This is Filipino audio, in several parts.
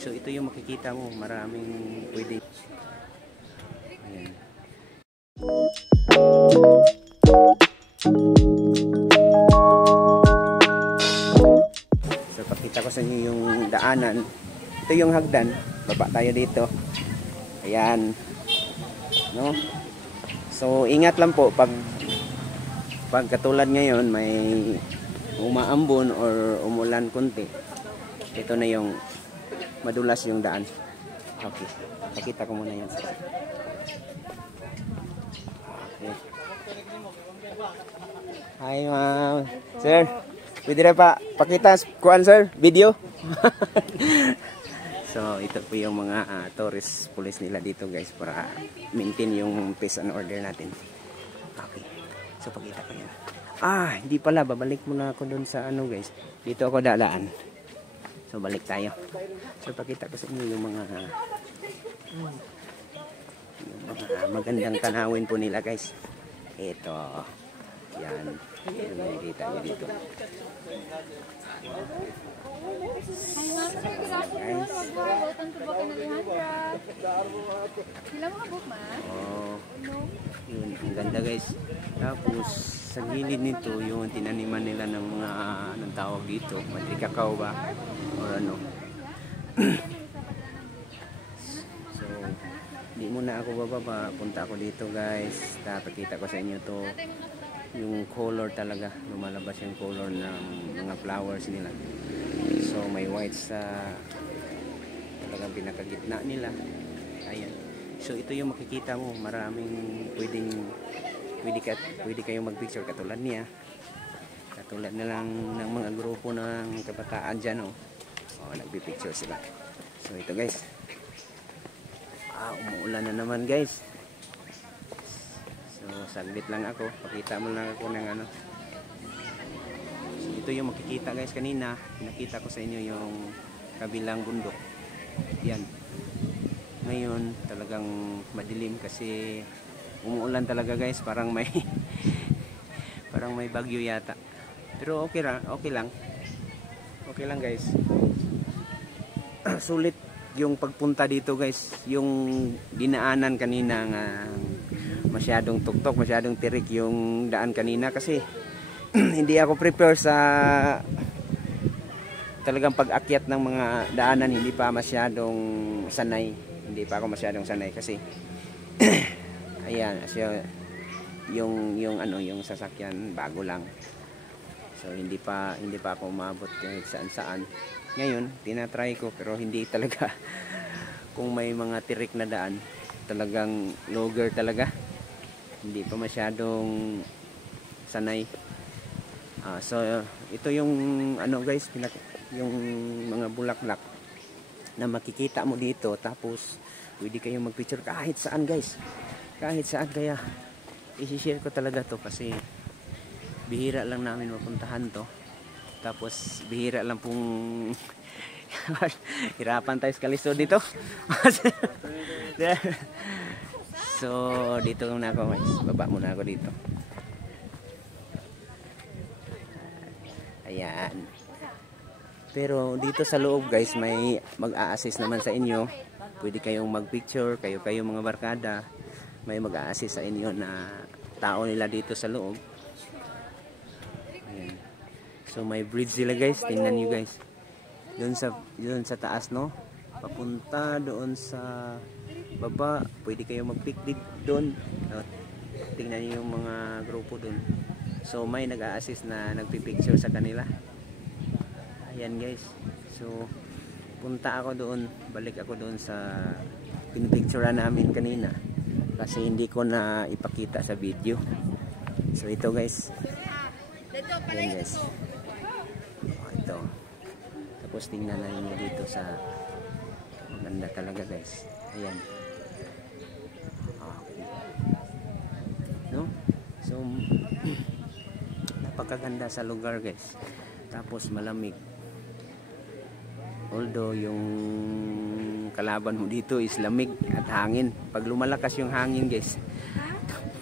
So ito yung makikita mo, maraming pwede. Ayan. So pakita ko sa inyo yung daanan. Ito yung hagdan, baba tayo dito. Ayan, no? So ingat lang po pag katulad ngayon may umaambon or umulan konti. Ito na yung madulas yung daan. Okay, pakita ko muna yan. Okay. Hi ma'am. Sir, pwede na pa pakita kuan sir, video. So ito po yung mga tourist police nila dito guys para maintain yung peace and order natin. Okay, so pakita ko yan. Hindi pala, babalik muna ako dun sa ano guys. Dito ako dadaan. So balik tayo. So pakita ko sa inyo yung mga magandang tanawin po nila guys. Ito. Yan. Yung nakikita nyo dito. Hi ma'am, sir, good afternoon. Welcome to Bukid Alejandra. Sila mga book ma? Yun, ang ganda guys. Tapos sa gilid nito yung tinaniman nila ng mga anong tawag dito, madrikakaw ba or ano. So di muna ako bababa, punta ako dito guys. Pakita ko sa inyo to yung color talaga, lumalabas yung color ng mga flowers nila. So may white sa talagang pinakagitna nila. Ayan. So ito yung makikita mo, maraming pwede kayong magpicture katulad niya. Katulad na lang ng mga grupo ng kabataan dyan, nagpipicture sila. So ito guys. Umuulan na naman guys. So saglit lang ako, pakita mo lang ako ng ano. So ito yung makikita guys, kanina pinakita ko sa inyo yung kabilang bundok. Yan. Ngayon talagang madilim kasi umuulan talaga guys, parang may parang may bagyo yata. Pero okay lang guys. Sulit yung pagpunta dito guys. Yung dinaanan kanina nga masyadong tuktok, masyadong tirik yung daan kanina kasi hindi ako prepare sa talagang pag-akyat ng mga daanan, hindi pa masyadong sanay. Hindi pa ako masyadong sanay kasi ayan, yung sasakyan bago lang. So hindi pa ako umabot kahit saan-saan. Ngayon, tinatry ko pero hindi talaga kung may mga tirik na daan, talagang logger talaga. Hindi pa masyadong sanay. So ito yung ano guys, yung mga bulaklak na makikita mo dito, tapos pwede kayong magpicture kahit saan guys, kahit saan. Kaya i-share ko talaga to kasi bihira lang namin mapuntahan to, tapos bihira lang pong hirapan tayo sa kalisod dito. So dito na ako guys, baba muna ako dito. Ayan. Pero dito sa loob guys, may mag-a-assist naman sa inyo. Pwede kayong mag-picture, kayo mga barkada. May mag-a-assist sa inyo na tao nila dito sa loob. Ayan. So may bridge sila guys, tingnan nyo guys. Doon sa taas, no? Papunta doon sa baba, pwede kayong mag-picnic doon. Tingnan nyo yung mga grupo doon. So may nag-a-assist na nagpipicture sa kanila. Ayan guys. So punta ako doon, balik ako doon sa pinipicturean namin kanina kasi hindi ko na ipakita sa video. So ito guys. Ayan guys. Ito. Tapos tingnan na niyo dito sa maganda talaga guys. Ayan. Okay. No? So napakaganda sa lugar guys. Tapos malamig. Although yung kalaban mo dito is lamig at hangin. Pag lumalakas yung hangin guys,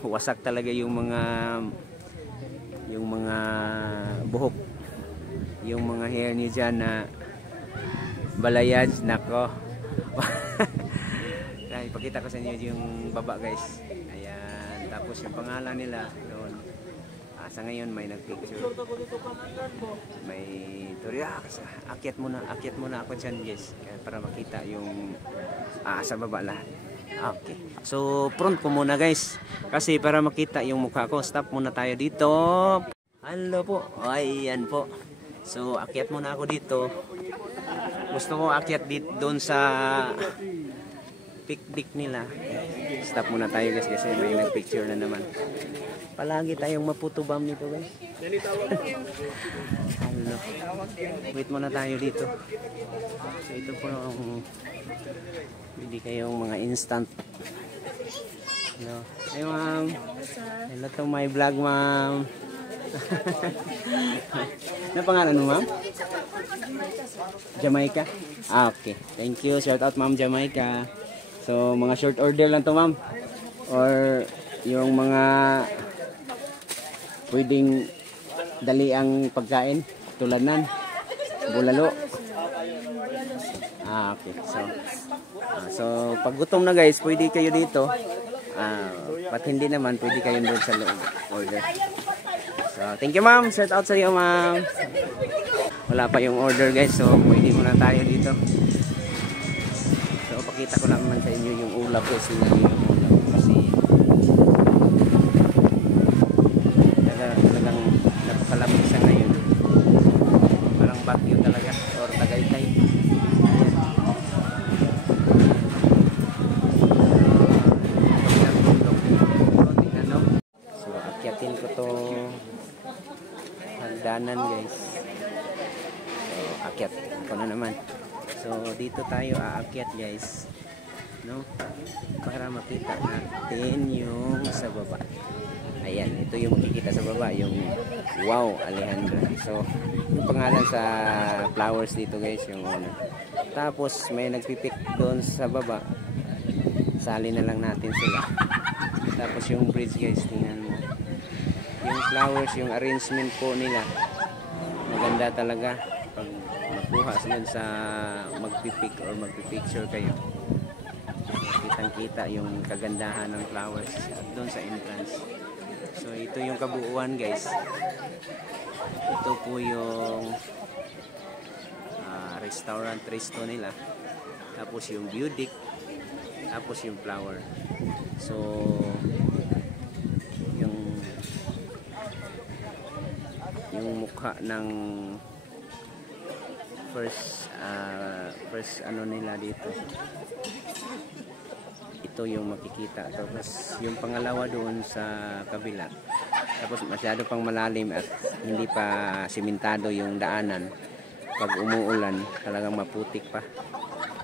wasak talaga yung mga buhok, yung mga hair niya dyan na Balayage, nako. Ipakita ko sa inyo yung baba guys. Ayan, tapos yung pangalan nila doon. Sa ngayon may nagpicture. May akyat muna ako dyan guys. Para makita yung sa baba lahat. Okay. So front ko muna guys. Kasi para makita yung mukha ko. Stop muna tayo dito. Hello po. Ayan po. So akyat muna ako dito. Gusto ko akyat dito doon sa picnic nila. Stop muna tayo guys kasi may nagpicture na naman. Palagi tayong maputubam nito guys. Hello. Wait muna tayo dito. So ito po hindi kayong mga instant. Hello. Hey ma'am. Hello to my vlog ma'am. Ano pangalan mo ma'am? Jamaica? Okay. Thank you. Shout out ma'am Jamaica. So mga short order lang to ma'am. Or yung mga pwedeng dali ang pagkain tulad nan bulalo. Okay. So pag gutom na guys, pwede kayo dito. Pat hindi naman, pwede kayo doon sa loob order. So thank you ma'am. Shout out sa iyo ma'am. Wala pa yung order guys, so pwede muna tayo dito. So pakita ko naman sa inyo yung ulap ko sila yung ulap kasi talagang napakalamig sa ngayon. Parang bagyo talaga or Tagaytay. So akyatin ko to hagdanan guys. So akyat ko na naman. So dito tayo aakyat guys, no? Para makita natin yung sa baba. Ayan, ito yung makikita sa baba, yung Wow Alejandra. So yung pangalan sa flowers dito guys, yung una. Tapos may nagpipik doon sa baba. Sali na lang natin sila. Tapos yung bridge guys, tingnan mo. Yung flowers, yung arrangement po nila, maganda talaga. Pag makuha sila sa magpipik or magpipicture kayo, kitang-kita yung kagandahan ng flowers doon sa entrance. So ito yung kabuuan guys. Ito po yung restaurant resto nila. Tapos yung view deck. Tapos yung flower. So yung mukha ng first ano nila dito, ito yung makikita. Tapos yung pangalawa doon sa kabila, tapos masyado pang malalim at hindi pa simentado yung daanan. Pag umuulan talagang maputik pa,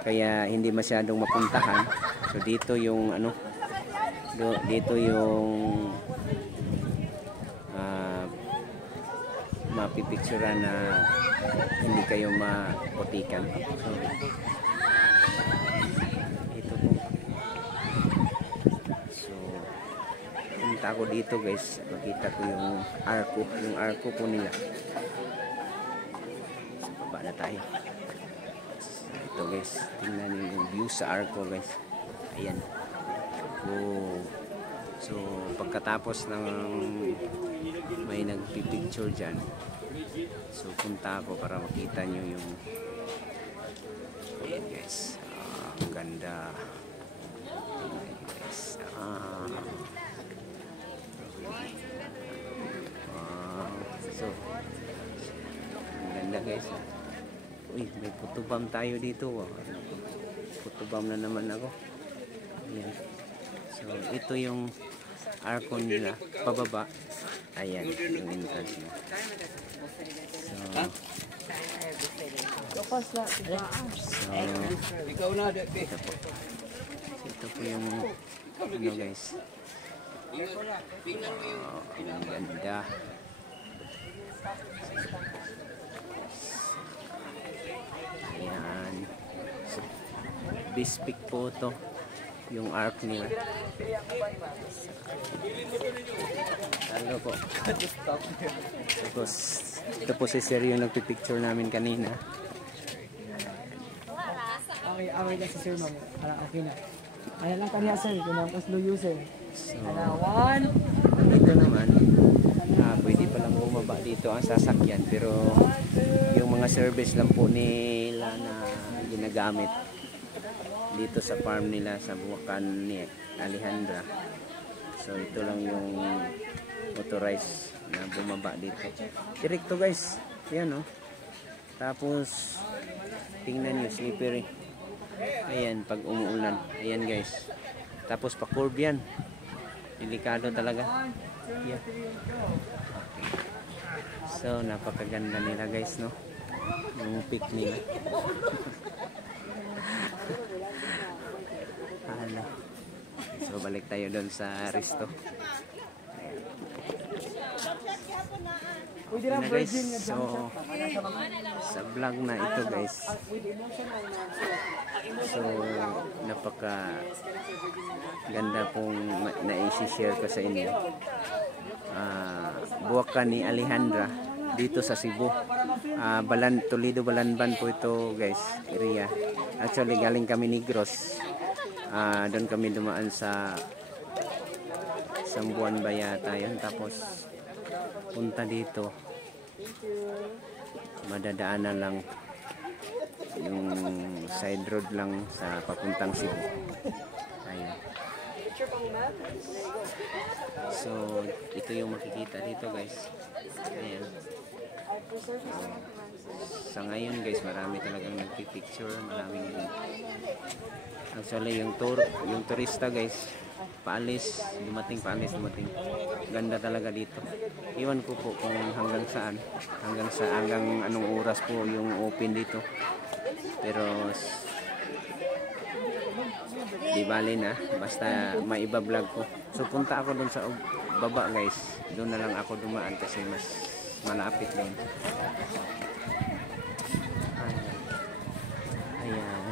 kaya hindi masyadong mapuntahan. So dito yung ano, dito yung mapipicturean na hindi kayo maputikan. So ito po. So punta ako dito guys, makita ko yung arko po nila. So baba na tayo. Ito guys, tingnan niyo yung view sa arko guys. Ayan. Oh. So pagkatapos ng may nagpipicture dyan, so punta ako para makita nyo yung ayan guys, ang ganda. Ayan guys, so ang ganda guys. Uy, may putubam tayo dito. Putubam na naman ako. Ayan. So ito yung arko nila pababa. Ayan yung entrance niya. Ito po yung ano guys. Ang ganda. Ayan. So, this peak po to, yung arc nila. Hello po. Tapos ito po si Sir yung nagpipicture namin kanina. away ka si sir ma'am. Okay na. Ano lang kanya sir, kinampas luyo sir. So, One. dito naman, pwede palang bumaba dito ang sasakyan, pero yung mga service lang po nila na ginagamit dito sa farm nila sa Buwakan ni Alejandra. So ito lang yung authorized na bumaba dito. Direkto guys, yan oh. Tapos tingnan nyo, slippery. Ayan, pag umuulan, ayan guys. Tapos pa-curve yan, delikado talaga. Yeah. Okay. So napakaganda nila guys, no, yung pic nila. Hala. So balik tayo doon sa resto. Ayan na guys, so sa vlog na ito guys, so napaka ganda pong na-i-share ko sa inyo. Buwakan ni Alejandra dito sa Cebu, Toledo Balanban po ito guys, area. Actually galing kami Negros, doon kami dumaan sa Sambuan Bayata yun, tapos punta dito, madadaanan lang yung side road lang sa papuntang Cebu. Ayun. So ito yung makikita dito guys. Ayan. Sa ngayon guys, marami talagang nagpipicture, maraming actually yung turista guys, paalis, dumating. Ganda talaga dito. Iwan ko po kung hanggang saan, hanggang anong oras po yung open dito. Pero di bali na, basta may iba-vlog ko. So punta ako dun sa baba guys, doon na lang ako dumaan kasi mas malapit din. Ayan.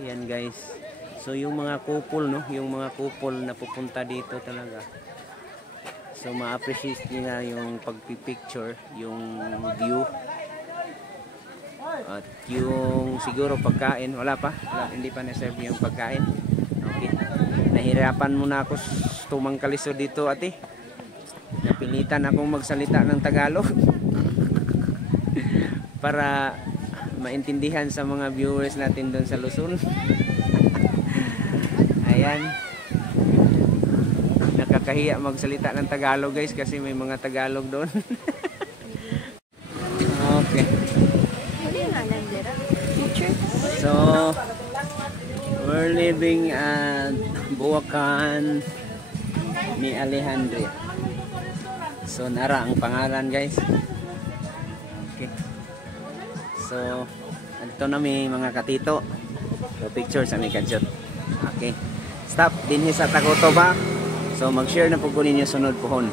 Ayan guys. So yung mga couple, no, yung mga couple na pupunta dito talaga. So ma-appreciate nila yung pagpipicture, yung view. At yung siguro pagkain, wala, hindi pa na-serve yung pagkain. Okay. Nahirapan muna ako tumangkaliso dito ate. Napilitan akong magsalita ng Tagalog para maintindihan sa mga viewers natin doon sa Luzon. Ayan. Nakakahiya magsalita ng Tagalog guys kasi may mga Tagalog doon. Okay. So, we're living at Buwakan ni Alejandra. So, Nara ang pangalan guys. Okay. So, ito na may mga katito. So, picture sa may kadjot. Okay. Stop din sa Takoto ba? So, mag-share na po po ninyo sunod pohon.